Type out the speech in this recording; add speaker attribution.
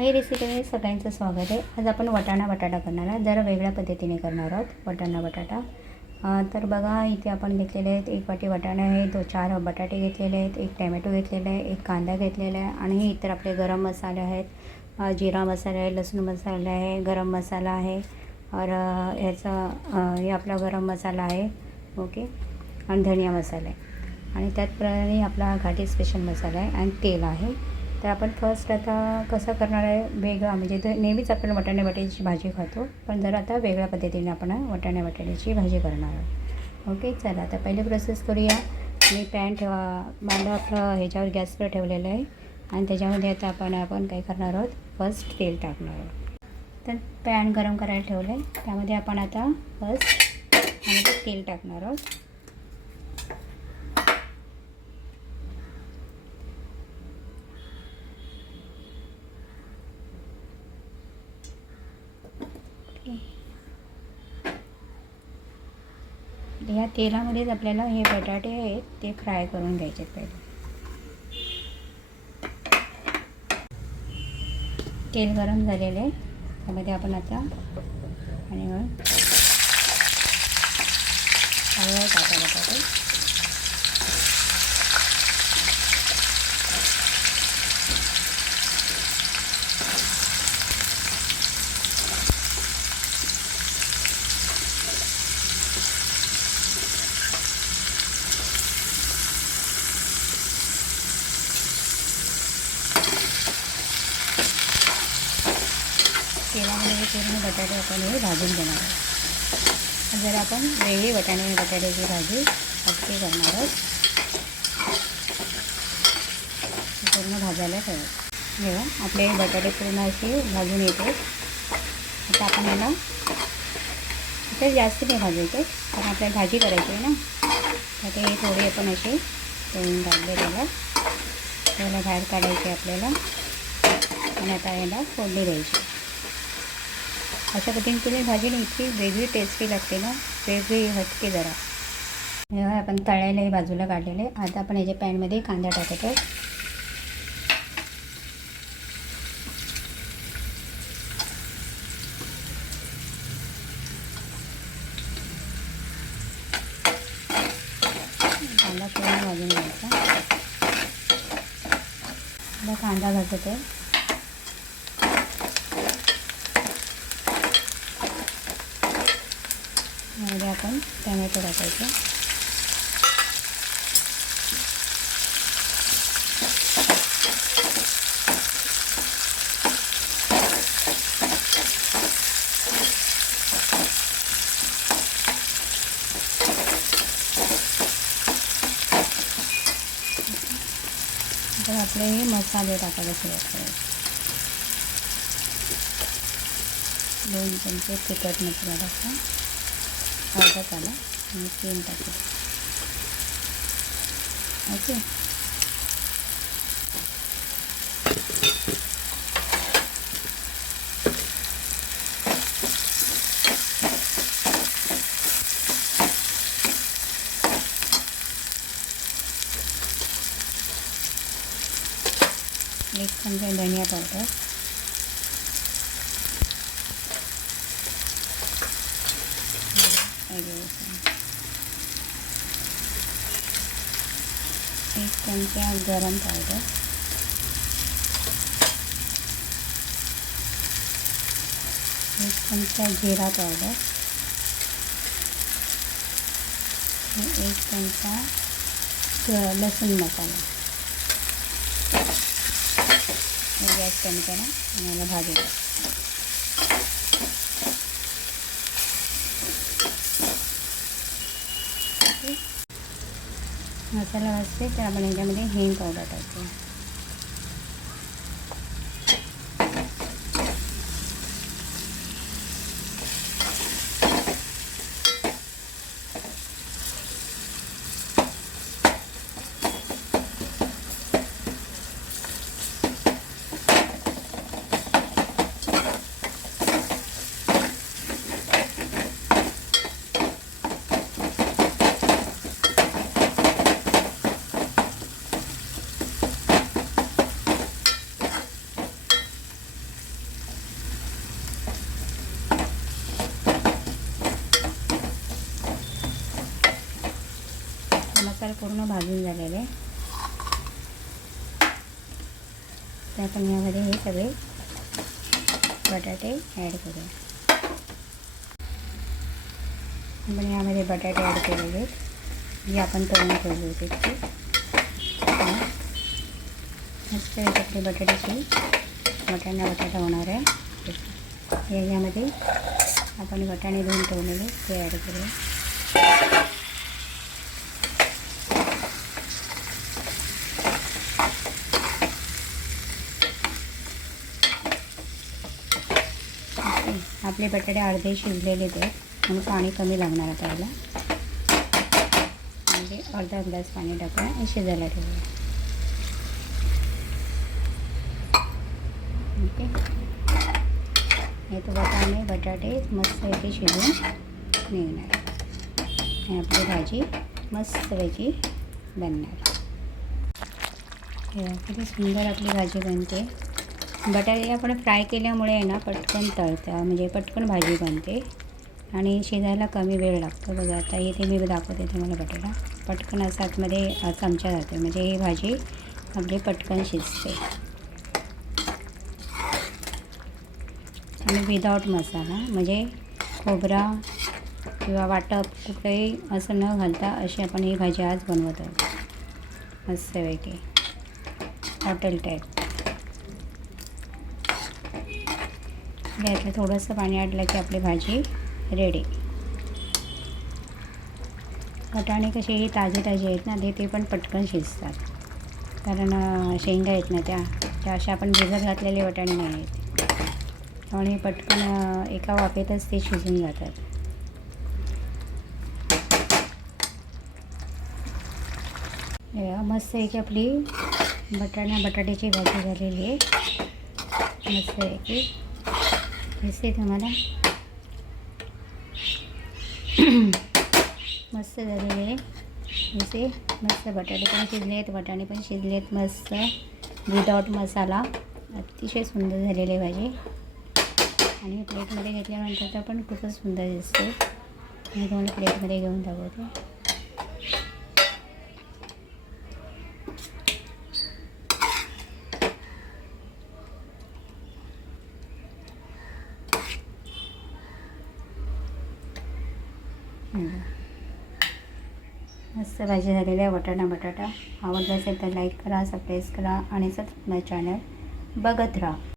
Speaker 1: हाय रेसिपीमध्ये सगळ्यांचं स्वागत आहे. आज आपण वटाणा बटाटा करणार आहोत जरा वेगळ्या पद्धतीने करणार आहोत वटाणा बटाटा. तर बघा इथे आपण घेतलेले आहेत एक वाटी वटाणा आहे दो चार बटाटे घेतलेले आहेत एक टॅमॅटो घेतलेला आहे एक कांदा घेतलेला आहे आणि इतर आपले गरम मसाले आहेत. जिरा मसाला आहे लसूण मसाला आहे गरम मसाला आहे. और ह्याचा याचा हे आपला गरम मसाला आहे. ओके? आणि धनिया मसाला आहे. आणि त्याचप्रमाणे आपला घाटी स्पेशल मसाला आहे आणि तेल आहे. तर आपण फर्स्ट आता कसं करणार आहे? वेगळा म्हणजे ते नेहमीच आपण वटाणे वाटाण्याची भाजी खातो पण जर आता वेगळ्या पद्धतीने आपण वटाणे वाटाण्याची भाजी करणार आहोत. ओके चला आता पहिले प्रोसेस करूया. मी पॅन ठेवा भांडं आपलं ह्याच्यावर गॅसवर ठेवलेलं आहे. आणि त्याच्यामध्ये आता आपण आपण काय करणार आहोत? फर्स्ट तेल टाकणार आहोत. तर पॅन गरम करायला ठेवलं आहे त्यामध्ये आपण आता फर्स्ट आणि तेल टाकणार आहोत. या तेलामध्येच आपल्याला हे बटाटे आहेत ते फ्राय करून घ्यायचे पहिले. तेल गरम झालेलं आहे. त्यामध्ये आपण आता आणि मग हळूहळू टाका बटाटे तेलामध्ये हे पूर्ण बटाटे आपण हे भाजून घेणार आहोत. जर आपण वेगळी बटाणे आणि बटाट्याची भाजी अगदी करणार आहोत पूर्ण भाजायला ठेवायचं जेव्हा आपले बटाटे पूर्ण असे भाजून येते. आता आपण याला इथे जास्त नाही भाजायचे कारण आपल्याला भाजी करायची आहे ना तर ते थोडे आपण असे तळून टाकले त्याला. त्याला बाहेर काढायचे आपल्याला. आणि आता याला फोडणी द्यायची अशा पद्धतीने केली भाजी ना इतकी वेगळी टेस्टी लागते ना वेगळी हटके जरा. हे आपण तळायला हे बाजूला काढलेले. आता आपण याच्या पॅनमध्ये कांदा टाकत आहोत. कांदा पूर्ण भाजून घ्यायचा. कांदा भाजत आहे यामध्ये आपण टॅमॅटो टाकायचं. तर आपले हे मसाले टाकायला सुरुवात करायचे दोन चमचे तिखट मसाला टाका अर्धा आला आणि तीन टाकू ओके एक चमचा धनिया पावडर एक चमचा गरम पावडर एक चमचा जिरा पावडर एक चमचा लसूण मसाला. गॅस कमी करा. मला भाजी मसाला भाजते तर आपण याच्यामध्ये हिंग पावडर टाकतो. मसाला पूर्ण भाजून झालेले. आहे तर आपण यामध्ये हे सगळे बटाटे ॲड करूया. आपण यामध्ये बटाटे ॲड केलेले. आहेत जे आपण तळून ठेवले होते ते मस्त आपली बटाट्याची वाटाणा बटाटा होणार आहे. याच्यामध्ये आपण वाटाणे धुवून ठेवलेले ते ॲड करूया. ओके. आपले बटाटे अर्धे शिजलेले ते म्हणून पाणी कमी लागणार आता याला म्हणजे अर्धा ग्लास पाणी टाकून आणि शिजायला ठेवूया. ओके. हे तो बटाणे बटाटे मस्त याचे शिजून निघणार आणि आपली भाजी मस्तपैकी बनणार हे किती सुंदर आपली भाजी बनते. बटाटे आपण फ्राय केल्यामुळे आहे ना पटकन तळतं म्हणजे पटकन भाजी बनते. आणि शिजायला कमी वेळ लागतो. बघा आता इथे मी दाखवते तुम्हाला बटाटा. पटकन असं आतमध्ये चमचा जाते. म्हणजे ही भाजी आपली पटकन शिजते. आणि विदाऊट मसाला म्हणजे खोबरा किंवा वाटप कुठेही असं न घालता अशी आपण ही भाजी आज बनवत आहोत. मस्तपैकी हॉटेल टाईप यातलं थोडंसं पाणी अडलं की आपली भाजी रेडी वाटाणे कसे हे ताजे ताजे आहेत ना ते ते पण पटकन शिजतात. कारण शेंगा आहेत ना त्या त्या अशा आपण भिजत घातलेले वटाणे नाही आहेत. त्यामुळे पटकन एका वाफेतच ते शिजून जातात. मस्त एक आपली बटाणा बटाट्याची भाजी झालेली आहे. मस्त आहे की दिसते तुम्हाला? मस्त झालेले आहे. मस्त बटाटे पण शिजले आहेत वाटाणे पण शिजले आहेत मस्त. विदाऊट मसाला. अतिशय सुंदर झालेले भाजी. आणि प्लेटमध्ये घेतल्यानंतर तर पण खूपच सुंदर दिसते मी तुम्हाला प्लेटमध्ये घेऊन दाखवते. मस्त भाजी झालेली आहे वटाणा बटाटा. आवडला असेल तर लाईक करा सबस्क्राईब करा आणि सतत माझं चॅनल बघत राहा.